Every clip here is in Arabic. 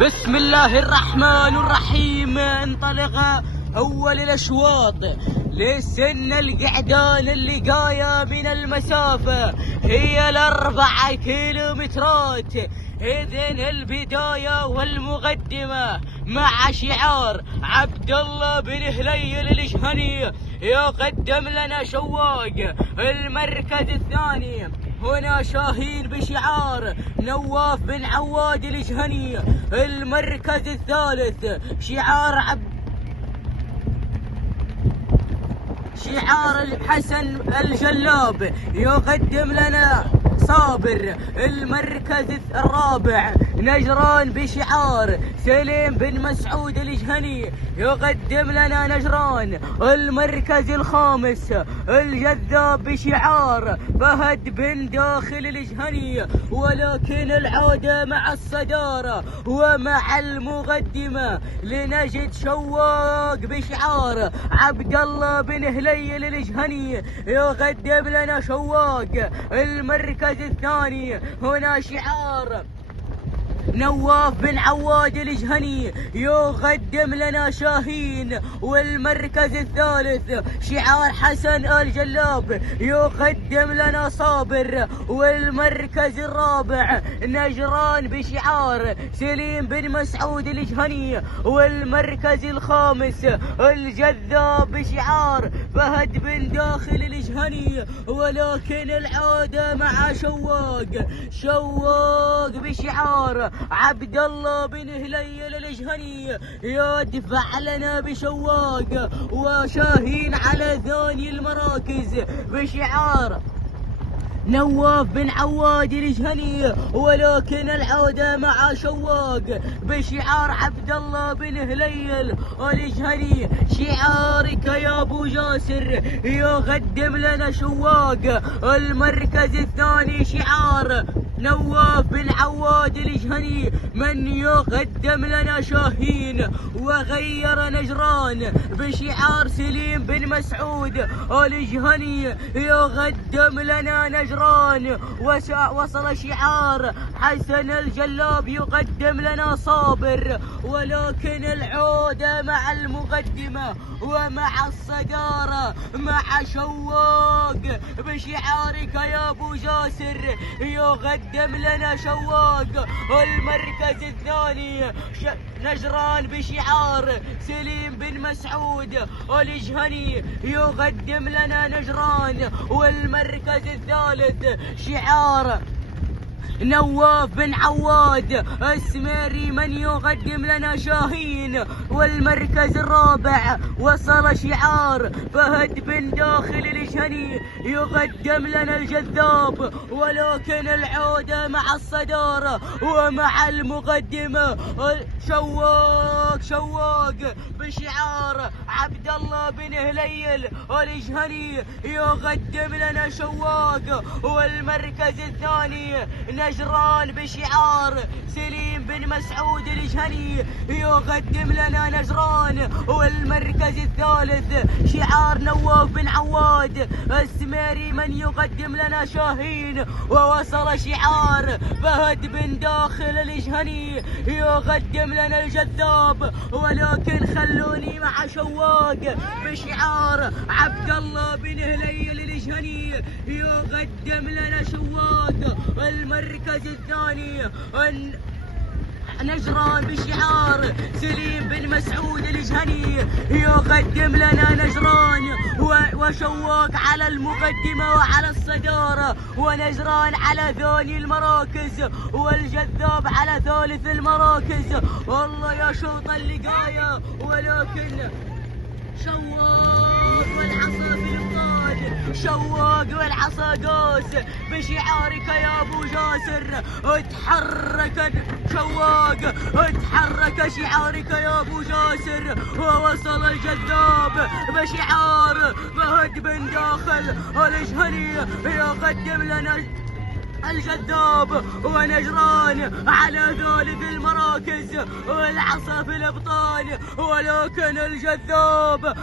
بسم الله الرحمن الرحيم. انطلق أول الأشواط لسن القعدان اللي قاية من المسافة هي ال4 كيلومترات. إذن البداية والمقدمة مع شعار عبد الله بن هليل الجهني يقدم لنا شواق. المركز الثاني هنا شاهين بشعار نواف بن عواد الجهني. المركز الثالث شعار حسن الجلاب يقدم لنا صابر. المركز الرابع نجران بشعار سليم بن مسعود الجهني يقدم لنا نجران. المركز الخامس الجذاب بشعار فهد بن داخل الجهني، ولكن العودة مع الصدارة ومع المقدمة لنجد شواق بشعار عبد الله بن هليل الجهني يقدم لنا شواق. المركز الثاني هنا شعار نواف بن عواد الجهني يقدم لنا شاهين. والمركز الثالث شعار حسن الجلاب يقدم لنا صابر. والمركز الرابع نجران بشعار سليم بن مسعود الجهني. والمركز الخامس الجذاب بشعار فهد بن داخل الجهني، ولكن العودة مع شواق بشعار عبد الله بن هليل الجهني يدفع لنا بشواق. وشاهين على ثاني المراكز بشعار نواف بن عواد الجهني، ولكن العودة مع شواق بشعار عبد الله بن هليل الجهني. شعارك يا ابو جاسر يقدم لنا شواق. المركز الثاني شعار نواف بن عواد الجهني من يقدم لنا شاهين. وغير نجران بشعار سليم بن مسعود الجهني يقدم لنا نجران. وصل شعار حسن الجلاب يقدم لنا صابر، ولكن العودة مع المقدمة ومع الصدارة مع شواق بشعارك يا ابو جاسر يقدم لنا شواق. المركز الثاني نجران بشعار سليم بن مسعود الجهني يقدم لنا نجران. والمركز الثالث شعار نواف بن عواد السميري من يقدم لنا شاهين. والمركز الرابع وصل شعار فهد بن داخل الجهني يقدم لنا الجذاب، ولكن العودة مع الصدارة ومع المقدمة شواق بشعار عبد الله بن هليل الجهني يقدم لنا شواق. والمركز الثاني نجران بشعار سليم بن مسعود الجهني يقدم لنا نجران. والمركز الثالث شعار نواف بن عواد السميري من يقدم لنا شاهين. ووصل شعار فهد بن داخل الجهني يقدم لنا الجذاب، ولكن خلوني مع شواق بشعار عبد الله بن هليل الجهني يقدم لنا شواق. المركز الثاني نجران بشعار سليم بن مسعود الجهني يقدم لنا نجران. وشواق على المقدمة وعلى الصدارة، ونجران على ثاني المراكز، والجذاب على ثالث المراكز. والله يا شوط اللقاية، ولكن شواق والعصا في الابطال، شواق والعصا قوس بشعارك يا ابو جاسر. اتحرك شواق، اتحرك شعارك يا ابو جاسر. ووصل الجذاب بشعار فهد بن داخل الجهني يقدم لنا الجذاب. ونجران على ثالث المراكز والعصا في الابطال، ولكن الجذاب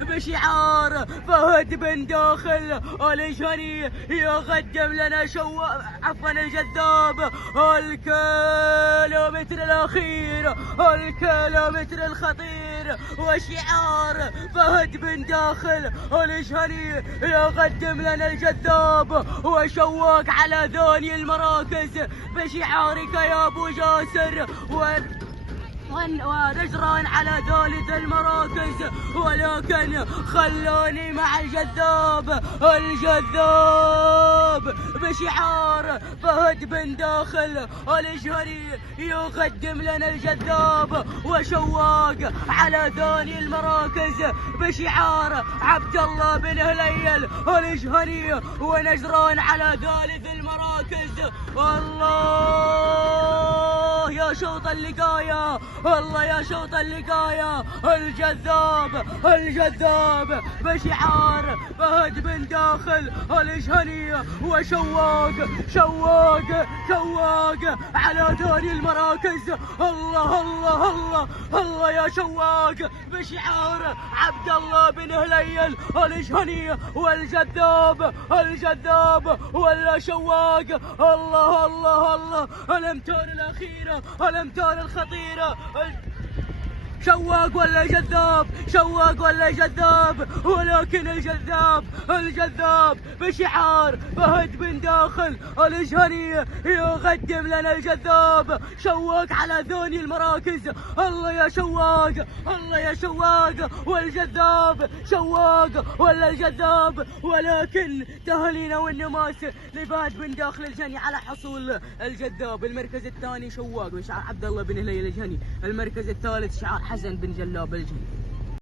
بشعار فهد بن داخل الجهني يقدم لنا الجذاب الكيلو الكيلومتر الأخير، الكيلومتر الخطير، وشعار فهد بن داخل الجهني يقدم لنا الجذاب وشواق على ثاني المراكز بشعارك يا أبو جاسر، ونجران على ثالث المراكز، ولكن خلوني مع الجذاب بشعار فهد بن داخل الجهني يقدم لنا الجذاب وشواق على ثاني المراكز بشعار عبد الله بن هليل الجهني، ونجران على ثالث المراكز. والله يا شوط اللقاية، والله يا شوط اللقاية، الجذاب بشعار فهد بن داخل الجهني وشواق شواق على ثاني المراكز. الله الله الله الله يا شواق بشعار عبد الله بن هليل الجهني، والجذاب ولا شواق. الله الله الله الامتار الاخيره، الامتار الخطيره. شواق ولا جذاب، شواق ولا جذاب، ولكن الجذاب بشعار فهد بن داخل الجهني يقدم لنا الجذاب شواق على ثاني المراكز. الله يا شواق، الله يا شواق، والجذاب شواق ولا الجذاب، ولكن تهانينا والنماس لفهد بن داخل الجهني على حصول الجذاب. المركز الثاني شواق بشعار عبد الله بن هليل الجهني، المركز الثالث شعار حسن بن جلاب الجهني.